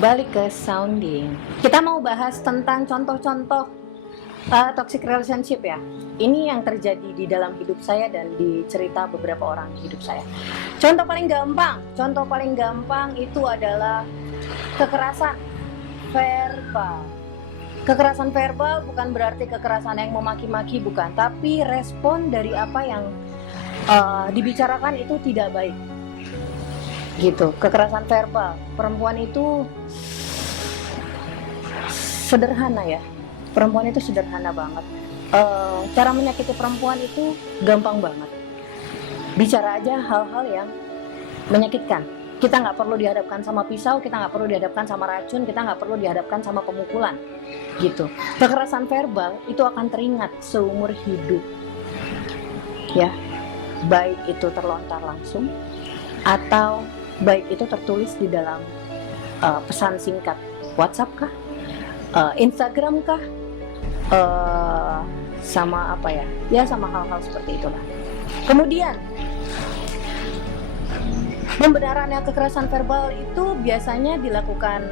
Balik ke sounding. Kita mau bahas tentang contoh-contoh toxic relationship ya. Ini yang terjadi di dalam hidup saya dan di cerita beberapa orang di hidup saya. Contoh paling gampang itu adalah kekerasan verbal. Kekerasan verbal bukan berarti kekerasan yang memaki-maki, bukan, tapi respon dari apa yang dibicarakan itu tidak baik. Gitu, kekerasan verbal. Perempuan itu sederhana ya. Perempuan itu sederhana banget. Cara menyakiti perempuan itu gampang banget. Bicara aja hal-hal yang menyakitkan. Kita nggak perlu dihadapkan sama pisau, kita nggak perlu dihadapkan sama racun, kita nggak perlu dihadapkan sama pemukulan, gitu. Kekerasan verbal itu akan teringat seumur hidup, ya. Baik itu terlontar langsung, atau baik itu tertulis di dalam pesan singkat, WhatsApp kah, Instagram kah, sama apa ya? Ya sama hal-hal seperti itulah. Kemudian pembenarannya kekerasan verbal itu biasanya dilakukan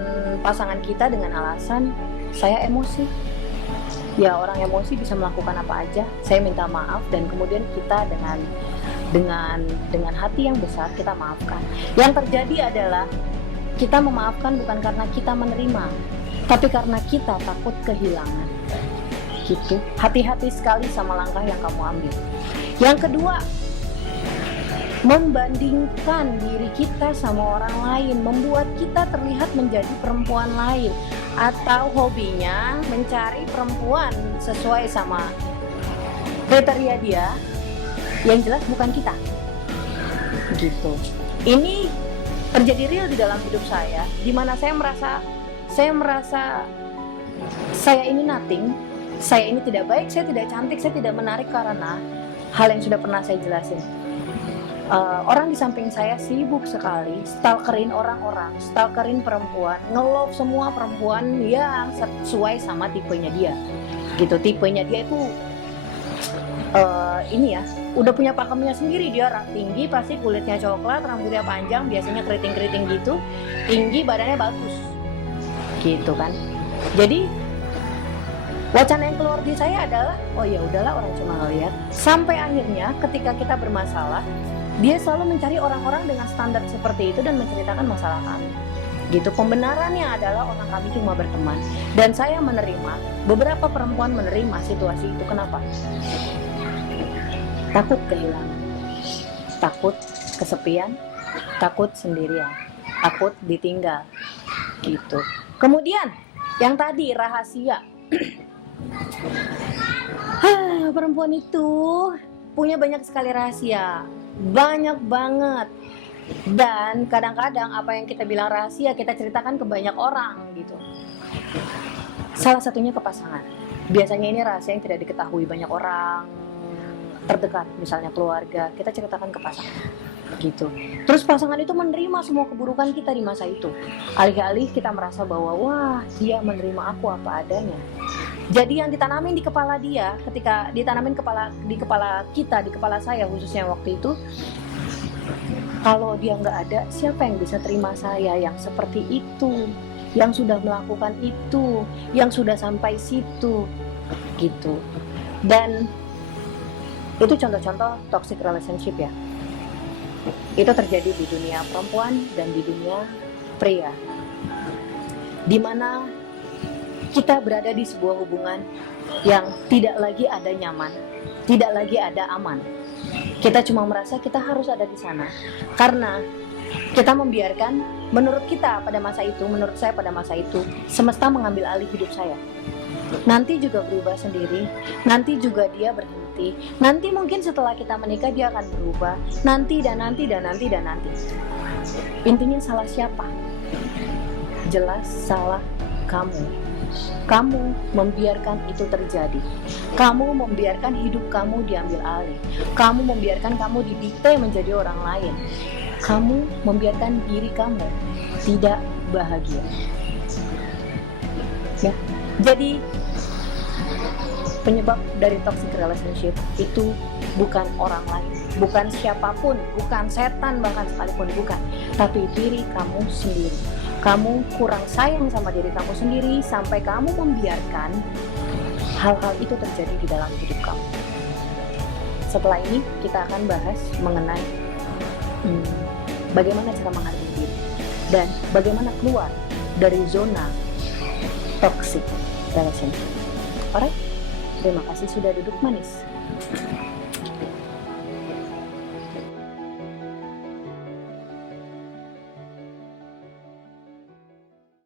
pasangan kita dengan alasan saya emosi. Ya, orang emosi bisa melakukan apa aja. Saya minta maaf dan kemudian kita dengan hati yang besar kita maafkan. Yang terjadi adalah kita memaafkan bukan karena kita menerima, tapi karena kita takut kehilangan. Gitu. Hati-hati sekali sama langkah yang kamu ambil. Yang kedua, membandingkan diri kita sama orang lain, membuat kita terlihat menjadi perempuan lain, atau hobinya mencari perempuan sesuai sama kriteria dia, yang jelas bukan kita. Gitu. Ini terjadi real di dalam hidup saya, di mana saya merasa saya ini nothing, saya ini tidak baik, saya tidak cantik, saya tidak menarik karena hal yang sudah pernah saya jelasin. Orang di samping saya sibuk sekali stalkerin orang-orang, stalkerin perempuan, nge-love semua perempuan yang sesuai sama tipenya dia. Gitu, tipenya dia itu ini ya, udah punya pakemnya sendiri. Dia tinggi, pasti kulitnya coklat, rambutnya panjang, biasanya keriting-keriting gitu, tinggi, badannya bagus. Gitu kan. Jadi wacana yang keluar di saya adalah, oh ya udahlah, orang cuma ngeliat. Sampai akhirnya ketika kita bermasalah, dia selalu mencari orang-orang dengan standar seperti itu dan menceritakan masalah kami. Gitu. Pembenarannya adalah orang kami cuma berteman. Dan saya menerima, beberapa perempuan menerima situasi itu. Kenapa? Takut kehilangan, takut kesepian, takut sendirian, takut ditinggal. Gitu. Kemudian yang tadi rahasia. Perempuan itu punya banyak sekali rahasia, banyak banget. Dan kadang-kadang apa yang kita bilang rahasia kita ceritakan ke banyak orang gitu. Salah satunya ke pasangan. Biasanya ini rahasia yang tidak diketahui banyak orang terdekat, misalnya keluarga, kita ceritakan ke pasangan gitu. Terus pasangan itu menerima semua keburukan kita di masa itu. Alih-alih kita merasa bahwa wah, dia menerima aku apa adanya. Jadi yang ditanamin di kepala dia, ketika ditanamin di kepala kita, di kepala saya khususnya waktu itu, kalau dia nggak ada, siapa yang bisa terima saya yang seperti itu, yang sudah melakukan itu, yang sudah sampai situ, gitu. Dan itu contoh-contoh toxic relationship ya. Itu terjadi di dunia perempuan dan di dunia pria, dimana kita berada di sebuah hubungan yang tidak lagi ada nyaman, tidak lagi ada aman. Kita cuma merasa kita harus ada di sana karena kita membiarkan, menurut kita pada masa itu, menurut saya pada masa itu, semesta mengambil alih hidup saya. Nanti juga berubah sendiri, nanti juga dia berhenti, nanti mungkin setelah kita menikah dia akan berubah, nanti dan nanti dan nanti dan nanti. Intinya salah siapa? Jelas salah kamu. Kamu membiarkan itu terjadi. Kamu membiarkan hidup kamu diambil alih. Kamu membiarkan kamu didikte menjadi orang lain. Kamu membiarkan diri kamu tidak bahagia. Ya, jadi penyebab dari toxic relationship itu bukan orang lain, bukan siapapun, bukan setan bahkan sekalipun, bukan, tapi diri kamu sendiri. kamu kurang sayang sama diri kamu sendiri sampai kamu membiarkan hal-hal itu terjadi di dalam hidup kamu. Setelah ini kita akan bahas mengenai bagaimana cara menghargai diri dan bagaimana keluar dari zona toxic relationship. Alright, terima kasih sudah duduk manis.